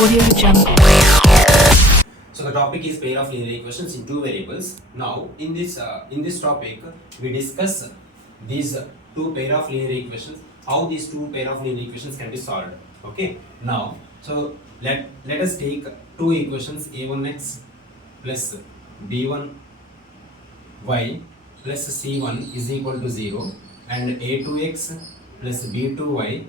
Audio Jungle. So the topic is pair of linear equations in two variables. Now in this topic we discuss these two pair of linear equations, how these two pair of linear equations can be solved. Okay. Now so let us take two equations, a1x plus b1y plus c1 is equal to 0 and a2x plus b2y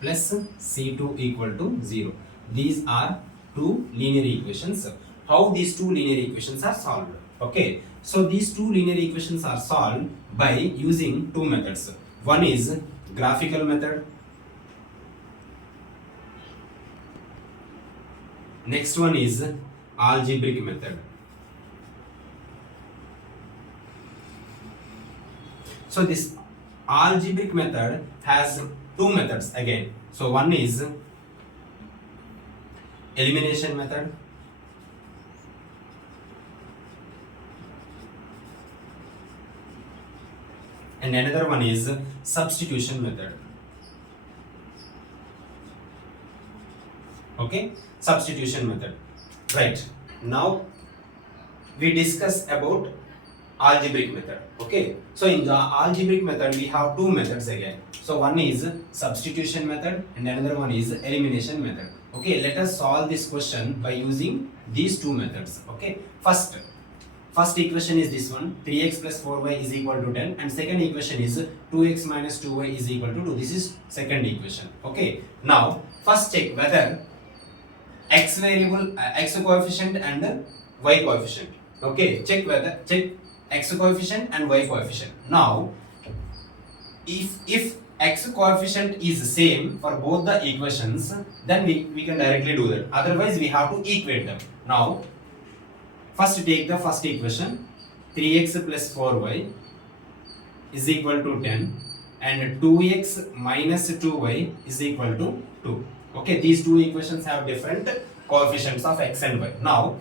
plus c2 equal to 0. These are two linear equations. How these two linear equations are solved? Okay, so these two linear equations are solved by using two methods. One is graphical method. Next one is algebraic method. So this algebraic method has two methods again. So one is elimination method and another one is substitution method. Okay, substitution method. Right, now we discuss about algebraic method. Okay, so in the algebraic method we have two methods again. So one is substitution method and another one is elimination method. Okay, let us solve this question by using these two methods. Okay, first equation is this one, 3x plus 4y is equal to 10, and second equation is 2x minus 2y is equal to 2. This is second equation. Okay, now first check whether x variable, x coefficient and y coefficient. Okay, check x coefficient and y coefficient. Now if x coefficient is same for both the equations, then we can directly do that. Otherwise we have to equate them. Now first take the first equation, 3x plus 4y is equal to 10 and 2x minus 2y is equal to 2. Okay, these two equations have different coefficients of x and y. Now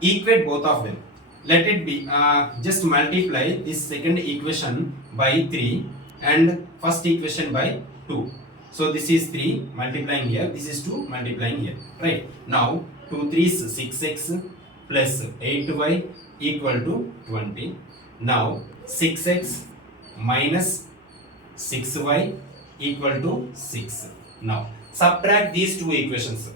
equate both of them. Let it be just multiply this second equation by 3 and first equation by 2. So this is 3 multiplying here, this is 2 multiplying here. Right, now 2 3 is 6x plus 8y equal to 20. Now 6x minus 6y equal to 6. Now subtract these two equations.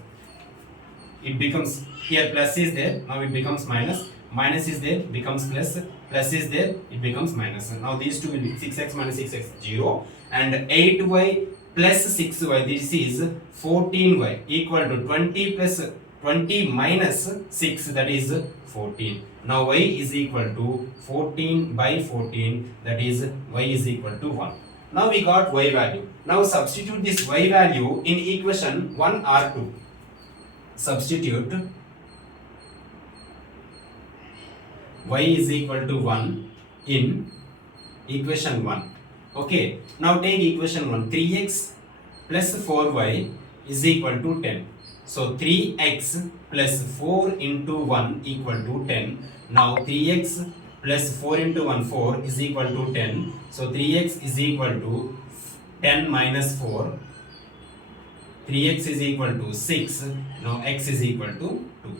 It becomes, here plus is there, now it becomes minus. Minus is there, becomes plus. Plus is there, it becomes minus. Now these two will be 6x minus 6x 0 and 8y plus 6y, this is 14y equal to 20 plus 20 minus 6, that is 14. Now y is equal to 14 by 14, that is y is equal to 1. Now we got y value. Now substitute this y value in equation 1 or 2. Substitute y is equal to 1 in equation 1. Okay, now take equation 1, 3x plus 4y is equal to 10. So 3x plus 4 into 1 equal to 10. Now 3x plus 4 into 1, 4 is equal to 10. So 3x is equal to 10 minus 4. 3x is equal to 6. Now x is equal to 2.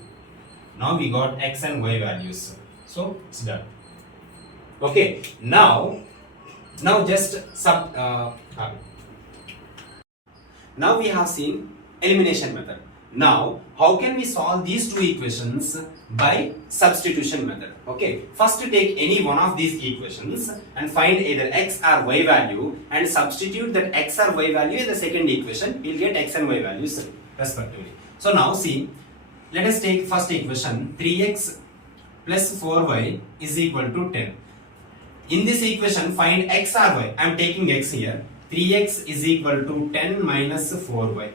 Now we got x and y values. So it's done. Okay, now just now we have seen elimination method. Now how can we solve these two equations? By substitution method. Okay, first take any one of these equations and find either x or y value and substitute that x or y value in the second equation. We'll get x and y values respectively. So now see, let us take first equation, 3x plus 4y is equal to 10. In this equation find x or y. I am taking x here. 3x is equal to 10 minus 4y.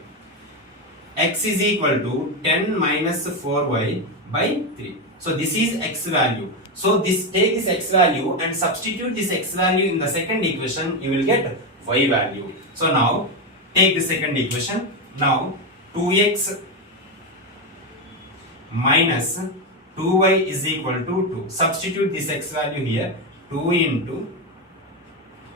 X is equal to 10 minus 4y by 3. So this is x value. So take this x value and substitute this x value in the second equation, you will get y value. So now take the second equation. Now 2x minus 2y is equal to 2. Substitute this x value here. 2 into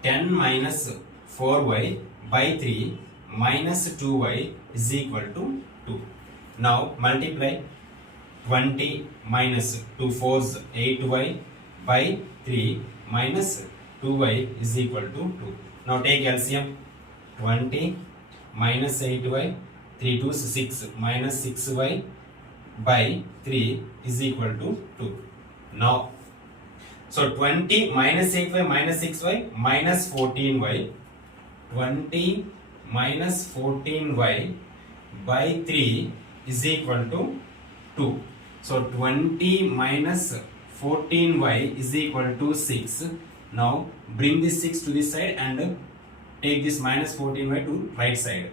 10 minus 4y by 3 minus 2y is equal to 2. Now multiply 20 minus 2 4s 8y by 3 minus 2y is equal to 2. Now take LCM. 20 minus 8y, 3 2 6 minus 6y by 3 is equal to 2. Now, so 20 minus 8y minus 6y minus 14y, 20 minus 14y by 3 is equal to 2. So 20 minus 14y is equal to 6. Now bring this 6 to this side and take this minus 14y to right side.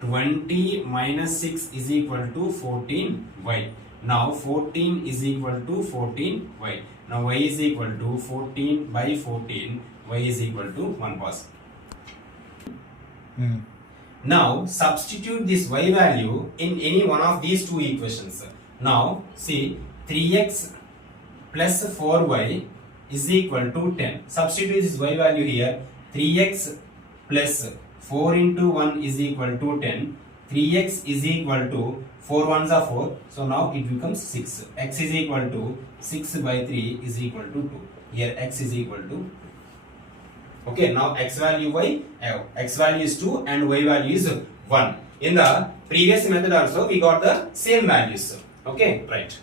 20 minus 6 is equal to 14y. Now 14 is equal to 14y. Now y is equal to 14 by 14. Y is equal to 1 pass. Now substitute this y value in any one of these two equations. Now see 3x plus 4y is equal to 10. Substitute this y value here. 3x plus 4 into 1 is equal to 10. 3x is equal to 4 ones are 4. So now it becomes 6. X is equal to 6 by 3 is equal to 2. Here x is equal to. Okay, now x value is 2 and y value is 1. In the previous method also we got the same values. Okay, right.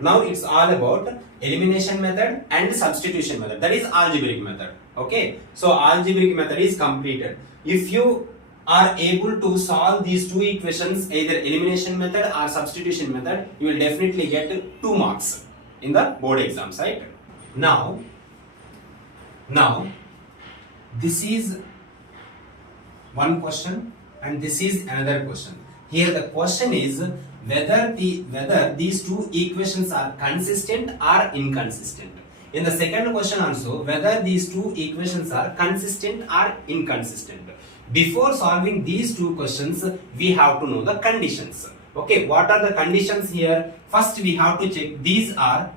Now it's all about elimination method and substitution method. That is algebraic method. Okay, so algebraic method is completed. If you are able to solve these two equations, either elimination method or substitution method, you will definitely get 2 marks in the board exams, right? Now this is one question and this is another question. Here the question is whether these two equations are consistent or inconsistent. In the second question also, whether these two equations are consistent or inconsistent. Before solving these two questions, we have to know the conditions. Okay, what are the conditions here? First we have to check these are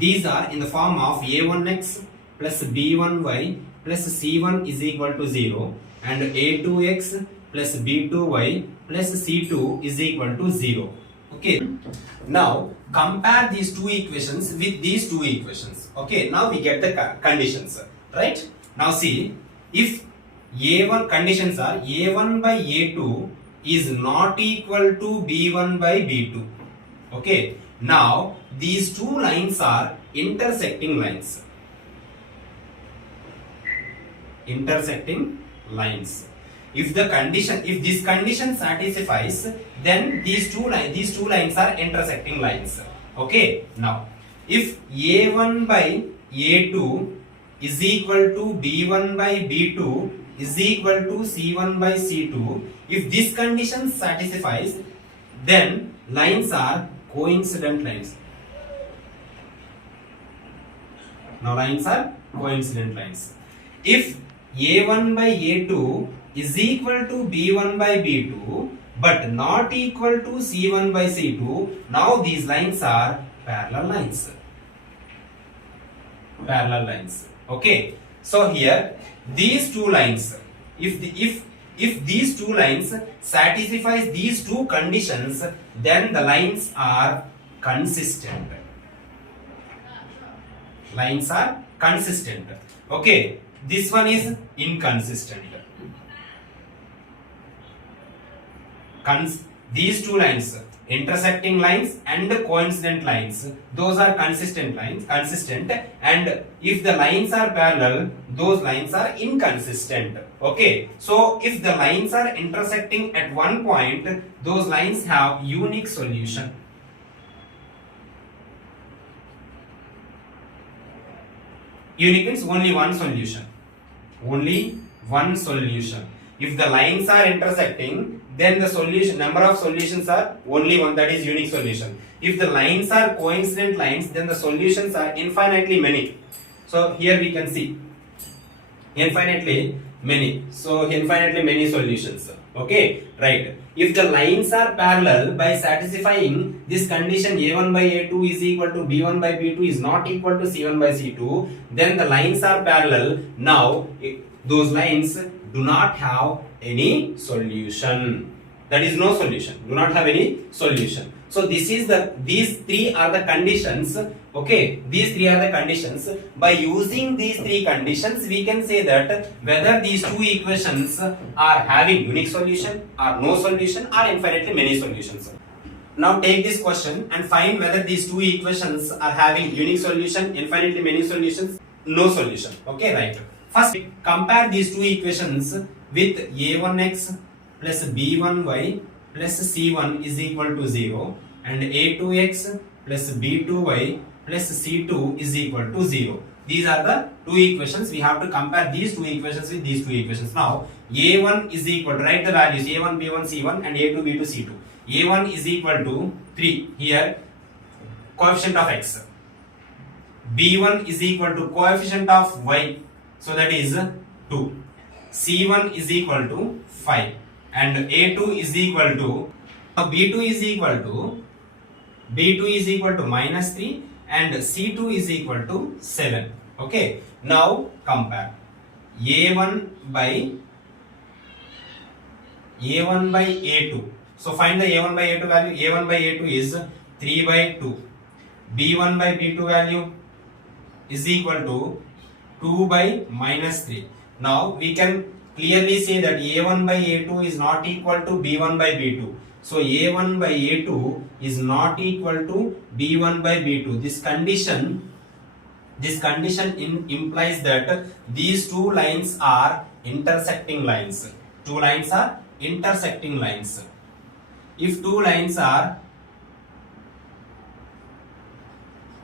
in the form of a1x plus b1y plus c1 is equal to 0 and a2x plus b2y plus c2 is equal to 0. Okay, now compare these two equations with these two equations. Okay, now we get the conditions, right? Now see, if a1 conditions are a1 by a2 is not equal to b1 by b2. Okay, now these two lines are intersecting lines. If this condition satisfies, then these two lines are intersecting lines. Okay, now if a1 by a2 is equal to b1 by b2 is equal to c1 by c2, if this condition satisfies, then lines are coincident lines. Now lines are coincident lines. If a1 by a2 is equal to b1 by b2 but not equal to c1 by c2, now these lines are parallel lines. Okay, so here these two lines, if these two lines satisfies these two conditions, then the lines are consistent. Okay, this one is inconsistent. These two lines, intersecting lines and coincident lines, those are consistent, and if the lines are parallel, those lines are inconsistent. Okay, so if the lines are intersecting at one point, those lines have unique solution. Unique means only one solution. If the lines are intersecting, then the solution, number of solutions are only one, that is unique solution. If the lines are coincident lines, then the solutions are infinitely many. So here we can see infinitely many. So infinitely many solutions. Okay, right. If the lines are parallel, by satisfying this condition a1 by a2 is equal to b1 by b2 is not equal to c1 by c2, then the lines are parallel. Now those lines do not have any solution. that is no solution, do not have any solution. So these three are the conditions. Okay, these three are the conditions. By using these three conditions, we can say that whether these two equations are having unique solution or no solution or infinitely many solutions. Now take this question and find whether these two equations are having unique solution, infinitely many solutions, no solution. Okay, right. First, compare these two equations with a1x plus b1y plus c1 is equal to 0 and a2x plus b2y plus c2 is equal to 0. These are the two equations. We have to compare these two equations with these two equations. Now a1 is equal to, write the values a1, b1, c1 and a2, b2, c2. a1 is equal to 3, here coefficient of x. b1 is equal to coefficient of y, so that is 2. c1 is equal to 5 and a2 is equal to, b2 is equal to minus 3 and c2 is equal to 7. Okay, now compare a1 by a2. So find the a1 by a2 value. a1 by a2 is 3 by 2. b1 by b2 value is equal to 2 by minus 3. Now we can clearly say that a1 by a2 is not equal to b1 by b2. So a1 by a2 is not equal to b1 by b2. This condition implies that these two lines are intersecting lines. Two lines are intersecting lines. If two lines are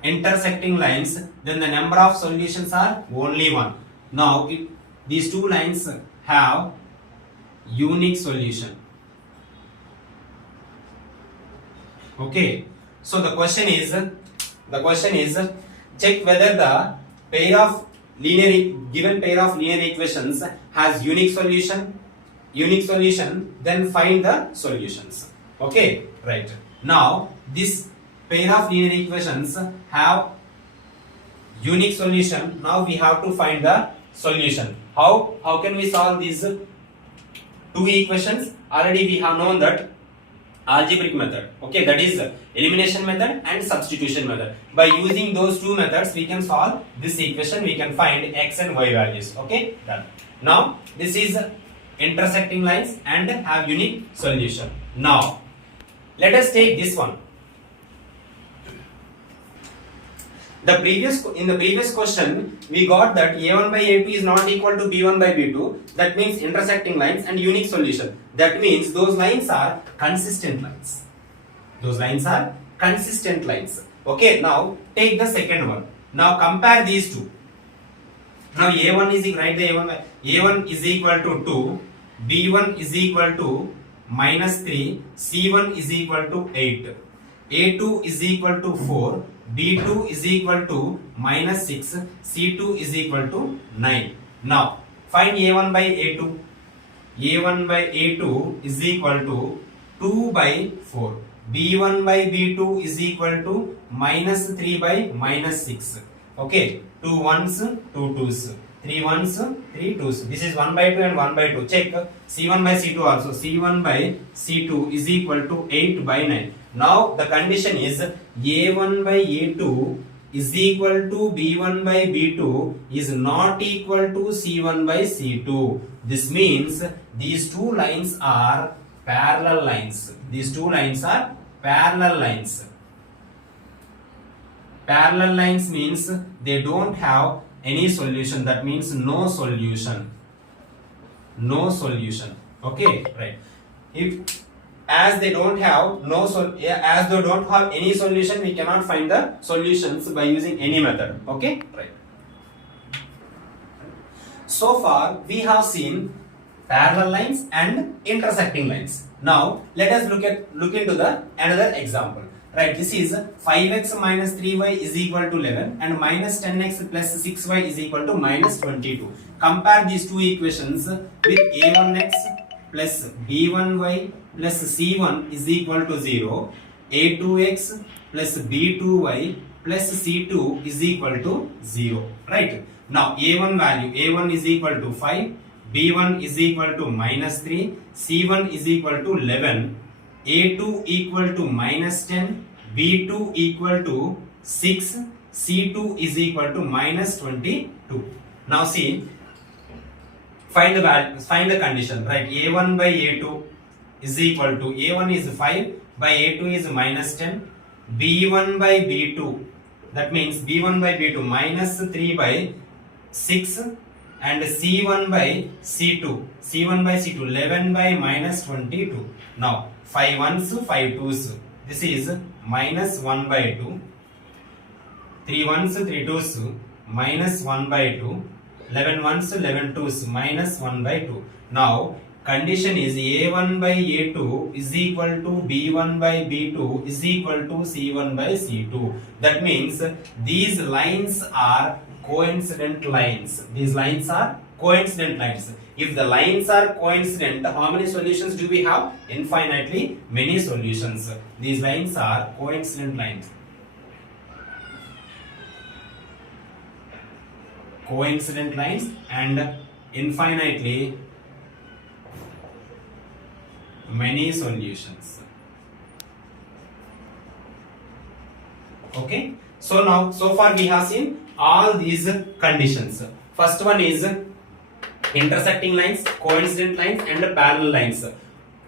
intersecting lines, then the number of solutions are only one. Now these two lines have unique solution. Okay, so the question is check whether the given pair of linear equations has unique solution, then find the solutions. Okay, right. Now this pair of linear equations have unique solution. Now we have to find the solution. How can we solve these two equations? Already we have known that algebraic method. Okay, that is elimination method and substitution method. By using those two methods, we can solve this equation. We can find x and y values. Okay, done. Now this is intersecting lines and have unique solution. Now let us take this one. In the previous question, we got that a1 by a2 is not equal to b1 by b2. That means intersecting lines and unique solution. That means those lines are consistent lines. Those lines are consistent lines. Okay, now take the second one. Now compare these two. Now a1 is a1 is equal to 2, b1 is equal to minus 3, c1 is equal to 8, a2 is equal to 4, b2 is equal to minus 6, c2 is equal to 9. Now find a1 by a2. a1 by a2 is equal to 2 by 4. b1 by b2 is equal to minus 3 by minus 6. Okay, 2 ones, 2 twos, 3 ones, 3 twos. This is 1 by 2 and 1 by 2. Check c1 by c2 also. c1 by c2 is equal to 8 by 9. Now the condition is a1 by a2 is equal to b1 by b2 is not equal to c1 by c2. This means these two lines are parallel lines. These two lines are parallel lines. Parallel lines means they don't have any solution. That means no solution. No solution. Okay, right. As they don't have any solution, we cannot find the solutions by using any method. Okay, right. So far we have seen parallel lines and intersecting lines. Now let us look into the another example. Right, this is 5x minus 3y is equal to 11 and minus 10x plus 6y is equal to minus 22. Compare these two equations with a1x plus b1y plus c1 is equal to 0, a2x plus b2y plus c2 is equal to 0. Right. Now a1 value, a1 is equal to 5, B1 is equal to minus 3, C1 is equal to 11, A2 equal to minus 10, B2 equal to 6, C2 is equal to minus 22. Now see, find the value, find the condition, right? A1 by A2 is equal to, A1 is 5 by A2 is minus 10, B1 by B2, that means B1 by B2 minus 3 by 6, and C1 by C2, C1 by C2 11 by minus 22. Now 5 ones, 5 twos, this is minus 1 by 2, 3 ones, 3 twos, minus 1 by 2, 11 ones, 11 twos, minus 1 by 2. Now condition is A1 by A2 is equal to B1 by B2 is equal to C1 by C2. That means these lines are coincident lines. These lines are coincident lines. If the lines are coincident, how many solutions do we have? Infinitely many solutions. These lines are coincident lines. Coincident lines and infinitely many solutions. Okay, so now so far we have seen all these conditions. First one is intersecting lines, coincident lines and parallel lines.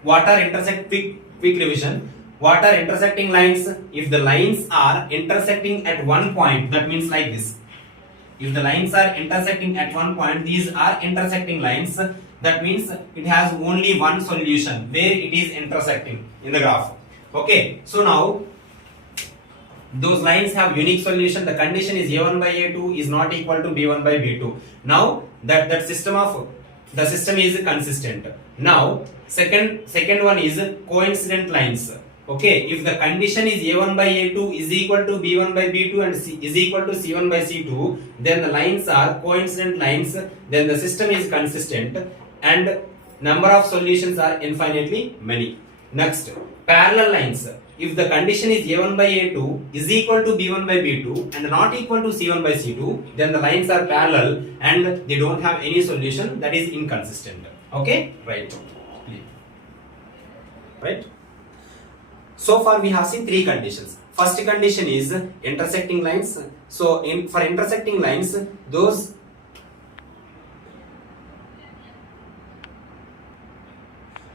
What are quick revision. What are intersecting lines? If the lines are intersecting at one point, that means like this. If the lines are intersecting at one point, these are intersecting lines. That means it has only one solution where it is intersecting in the graph. Okay, so now those lines have unique solution. The condition is A1 by A2 is not equal to B1 by B2. Now that system is consistent. Now second one is coincident lines. Okay, if the condition is A1 by A2 is equal to B1 by B2 and is equal to C1 by C2, then the lines are coincident lines, then the system is consistent and number of solutions are infinitely many. Next, parallel lines. If the condition is A1 by A2 is equal to B1 by B2 and not equal to C1 by C2, then the lines are parallel and they don't have any solution, that is inconsistent. Okay, right. Right. So far we have seen three conditions. First condition is intersecting lines. So for intersecting lines,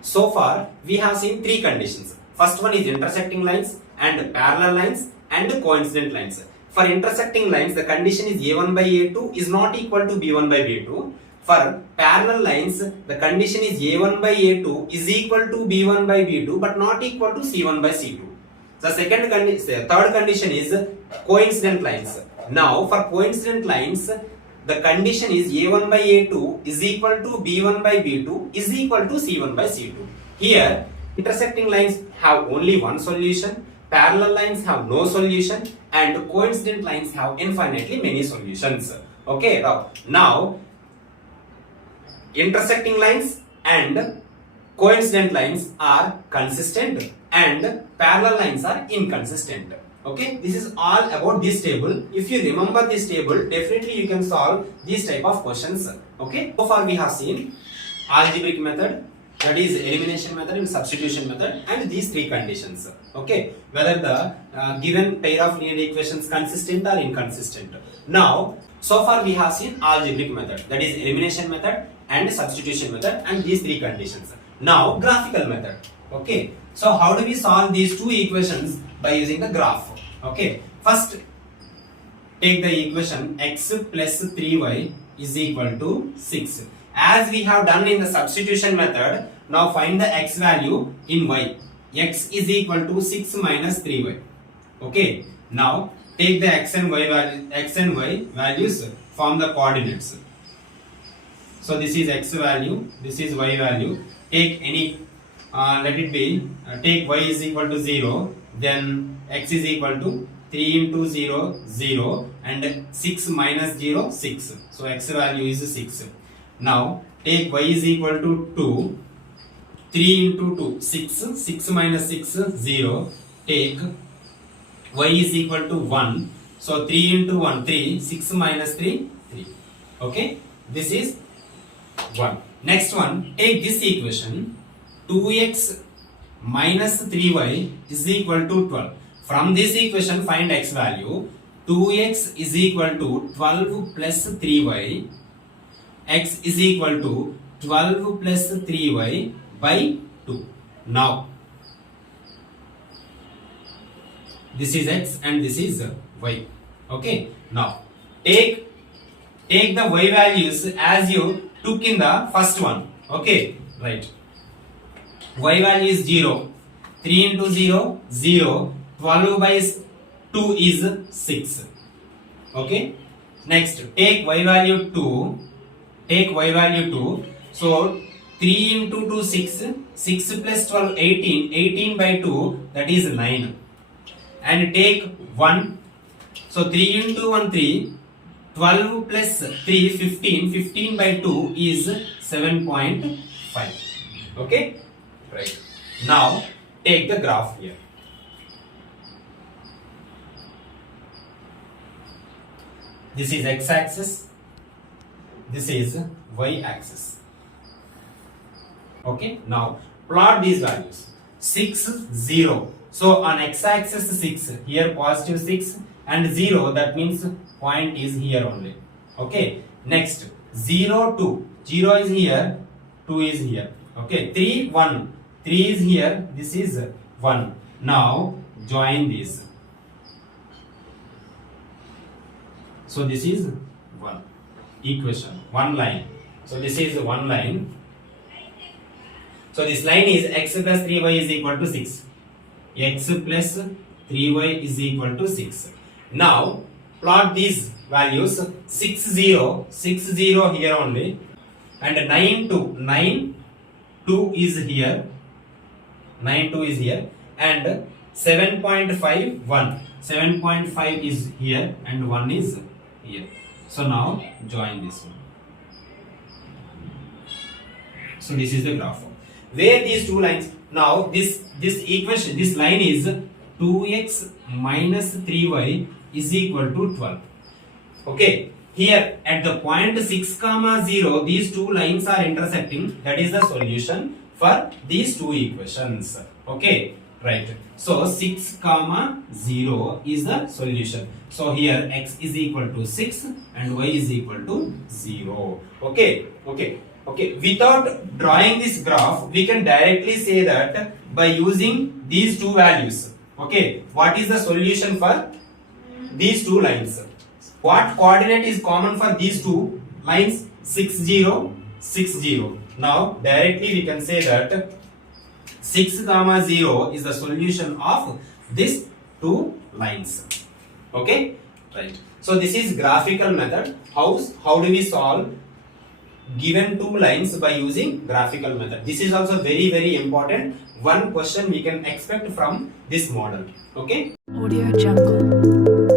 so far we have seen three conditions. First one is intersecting lines and parallel lines and coincident lines. For intersecting lines, the condition is A1 by A2 is not equal to B1 by B2. For parallel lines, the condition is A1 by A2 is equal to B1 by B2 but not equal to C1 by C2. The third condition is coincident lines. Now for coincident lines, the condition is A1 by A2 is equal to B1 by B2 is equal to C1 by C2. Here intersecting lines have only one solution, parallel lines have no solution and coincident lines have infinitely many solutions. Okay, now intersecting lines and coincident lines are consistent and parallel lines are inconsistent. Okay, this is all about this table. If you remember this table, definitely you can solve these type of questions. Okay, so far we have seen algebraic method, that is elimination method and substitution method, and these three conditions. Okay, whether the given pair of linear equations consistent or inconsistent. Now so far we have seen algebraic method, that is elimination method and substitution method, and these three conditions. Now graphical method. Okay, so how do we solve these two equations? By using the graph. Okay, first take the equation x plus 3y is equal to 6. As we have done in the substitution method, now find the x value in y. X is equal to 6 minus 3y. Okay, now take the x and y values, form the coordinates. So this is x value, this is y value. Take any, let it be, take y is equal to 0, then x is equal to 3 into 0, 0, and 6 minus 0, 6. So x value is 6. Now take y is equal to 2, 3 into 2, 6, 6 minus 6, 0. Take y is equal to 1. So 3 into 1, 3, 6 minus 3, 3. Okay, this is 1. Next one, take this equation 2x minus 3y is equal to 12. From this equation find x value. 2x is equal to 12 plus 3y. X is equal to 12 plus 3y by 2. Now, this is x and this is y. Okay. Now, take the y values as you took in the first one. Okay. Right. Y value is 0. 3 into 0, 0. 12 by 2 is 6. Okay. Next, take y value 2. Take y value 2. So, 3 into 2, 6. 6 plus 12, 18. 18 by 2, that is 9. And take 1. So, 3 into 1, 3. 12 plus 3, 15. 15 by 2 is 7.5. Okay. Right. Now, take the graph here. This is x-axis. This is y-axis. Okay. Now, plot these values. 6, 0. So, on x-axis 6, here positive 6 and 0, that means point is here only. Okay. Next, 0, 2. 0 is here, 2 is here. Okay. 3, 1. 3 is here, this is 1. Now, join this. So, this is 1 equation, 1 line. So, this is 1 line. So, this line is x plus 3y is equal to 6. X plus 3y is equal to 6. Now, plot these values 6, 0, 6, 0 here only. And 9, 2, 9, 2 is here. 9, 2 is here. And 7.5, 1. 7.5 is here and 1 is here. So now join this one. So this is the graph. Where these two lines, now this equation, this line is 2x minus 3y is equal to 12. Okay, here at the point 6 comma 0, these two lines are intersecting. That is the solution for these two equations. Okay, right. So 6 comma 0 is the solution. So here x is equal to 6 and y is equal to 0. Okay. Without drawing this graph, we can directly say that by using these two values. Okay, what is the solution for these two lines? What coordinate is common for these two lines? 6, 0, 6, 0. Now directly we can say that 6 comma 0 is the solution of these two lines. Okay, right. So this is graphical method. How do we solve given two lines by using graphical method? This is also very important. One question we can expect from this model. Okay. Audio Jungle.